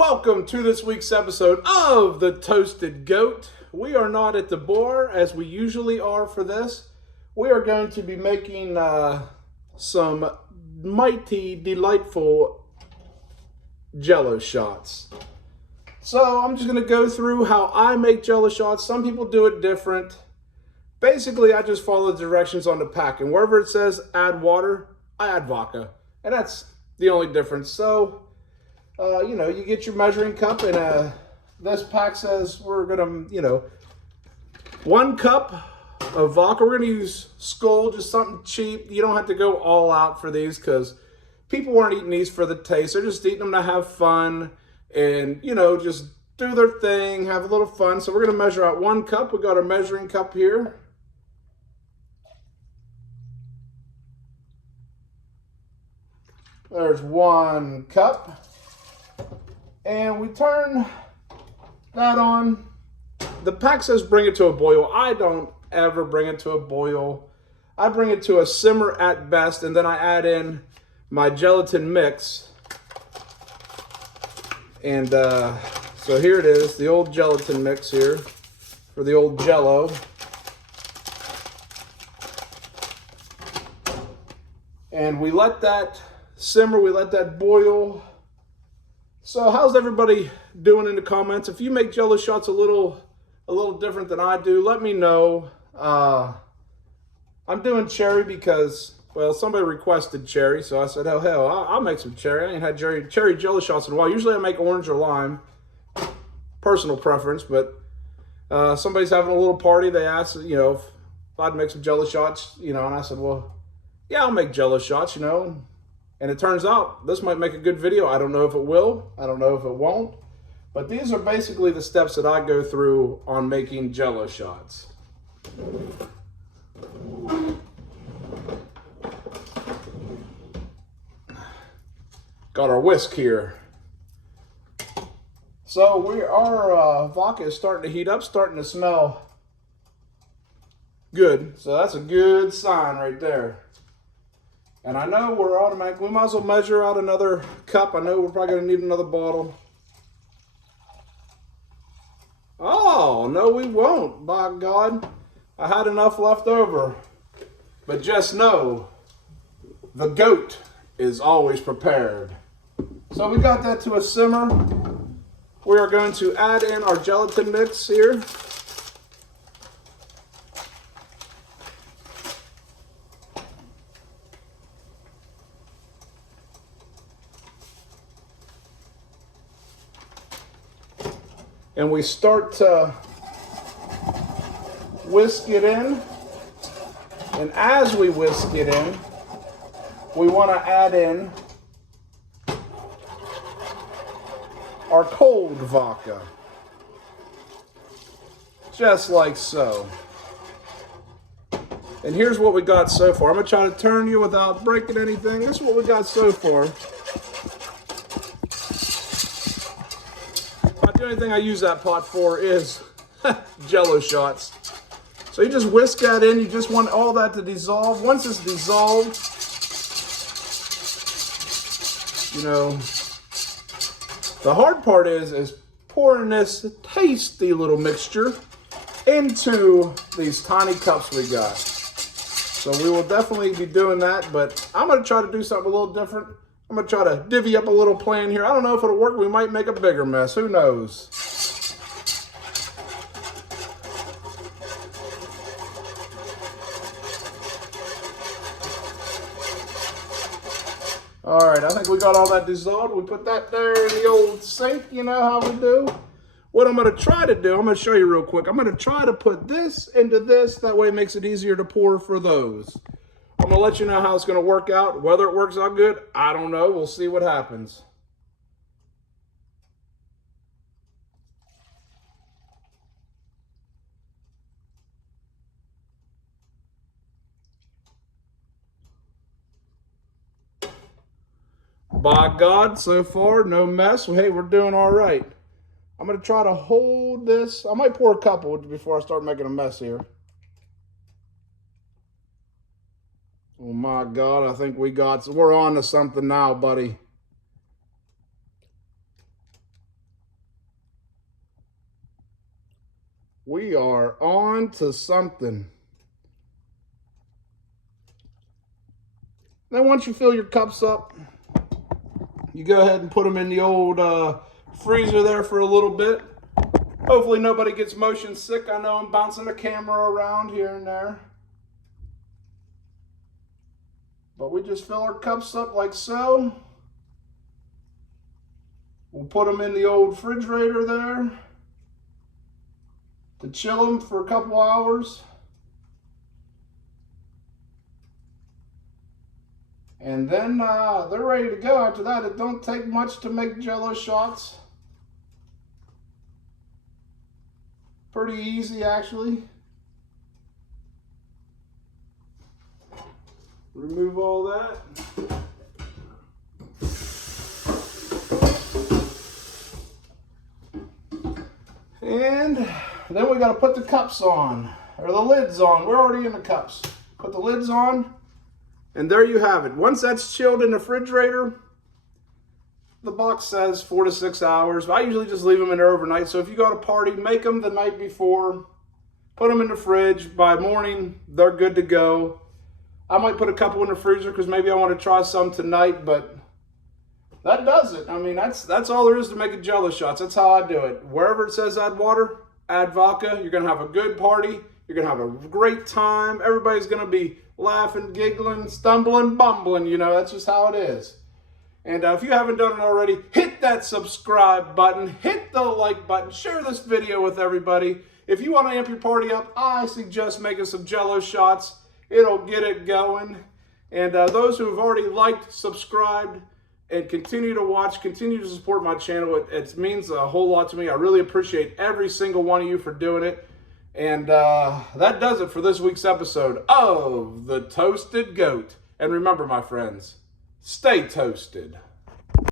Welcome to this week's episode of The Toasted Goat. We are not at the bar as we usually are for this. We are going to be making some mighty delightful Jell-O shots. So I'm just going to go through how I make Jell-O shots. Some people do it different. Basically, I just follow the directions on the pack, and wherever it says add water, I add vodka. And that's the only difference. So you get your measuring cup, and this pack says we're gonna, 1 cup of vodka. We're gonna use Skull, just something cheap. You don't have to go all out for these because people weren't eating these for the taste. They're just eating them to have fun and, just do their thing, have a little fun. So we're gonna measure out 1 cup. We got our measuring cup here. There's 1 cup. And we turn that on. The pack says bring it to a boil. I don't ever bring it to a boil. I bring it to a simmer at best, and then I add in my gelatin mix. And so here it is, the old gelatin mix here for the old Jell-O. And we let that simmer, we let that boil. So how's everybody doing in the comments? If you make Jell-O shots a little different than I do, let me know. I'm doing cherry because, well, somebody requested cherry, so I said, oh hell, I'll make some cherry. I ain't had cherry Jell-O shots in a while. Usually I make orange or lime, personal preference, but somebody's having a little party. They asked, if I'd make some Jell-O shots, and I said, well, yeah, I'll make Jell-O shots, And it turns out this might make a good video. I don't know if it will. I don't know if it won't. But these are basically the steps that I go through on making Jell-O shots. Got our whisk here. So our vodka is starting to heat up, starting to smell good. So that's a good sign right there. And I know we're automatic. We might as well measure out another cup. I know we're probably going to need another bottle. Oh, no we won't. By God, I had enough left over. But just know, the goat is always prepared. So we got that to a simmer. We are going to add in our gelatin mix here. And we start to whisk it in. And as we whisk it in, we want to add in our cold vodka. Just like so. And here's what we got so far. I'm going to try to turn you without breaking anything. This is what we got so far. The only thing I use that pot for is Jell-O shots. So you just whisk that in. You just want all that to dissolve. Once it's dissolved, the hard part is pouring this tasty little mixture into these tiny cups we got. So we will definitely be doing that, but I'm going to try to do something a little different. I'm going to try to divvy up a little plan here. I don't know if it'll work. We might make a bigger mess. Who knows? All right, I think we got all that dissolved. We put that there in the old sink. You know how we do. What I'm going to try to do, I'm going to show you real quick. I'm going to try to put this into this. That way it makes it easier to pour for those. I'm going to let you know how it's going to work out. Whether it works out good, I don't know. We'll see what happens. By God, so far, no mess. Well, hey, we're doing all right. I'm going to try to hold this. I might pour a couple before I start making a mess here. Oh my God, I think we're on to something now, buddy. We are on to something. Then once you fill your cups up, you go ahead and put them in the old freezer there for a little bit. Hopefully nobody gets motion sick. I know I'm bouncing the camera around here and there. But we just fill our cups up like so. We'll put them in the old refrigerator there to chill them for a couple hours. And then they're ready to go. After that, it don't take much to make Jell-O shots. Pretty easy, actually. Remove all that. And then we got to put the cups on, or the lids on. We're already in the cups. Put the lids on. And there you have it. Once that's chilled in the refrigerator, the box says 4 to 6 hours. I usually just leave them in there overnight. So if you go to a party, make them the night before. Put them in the fridge. By morning, they're good to go. I might put a couple in the freezer because maybe I want to try some tonight. But that does it. I mean, that's all there is to making Jell-O shots. That's how I do it. Wherever it says add water, add vodka. You're going to have a good party. You're going to have a great time. Everybody's going to be laughing, giggling, stumbling, bumbling. You know, that's just how it is. And if you haven't done it already, hit that subscribe button, hit the like button, share this video with everybody. If you want to amp your party up, I suggest making some Jell-O shots. It'll get it going. And those who have already liked, subscribed, and continue to watch, continue to support my channel, it means a whole lot to me. I really appreciate every single one of you for doing it. And that does it for this week's episode of The Toasted Goat. And remember, my friends, stay toasted.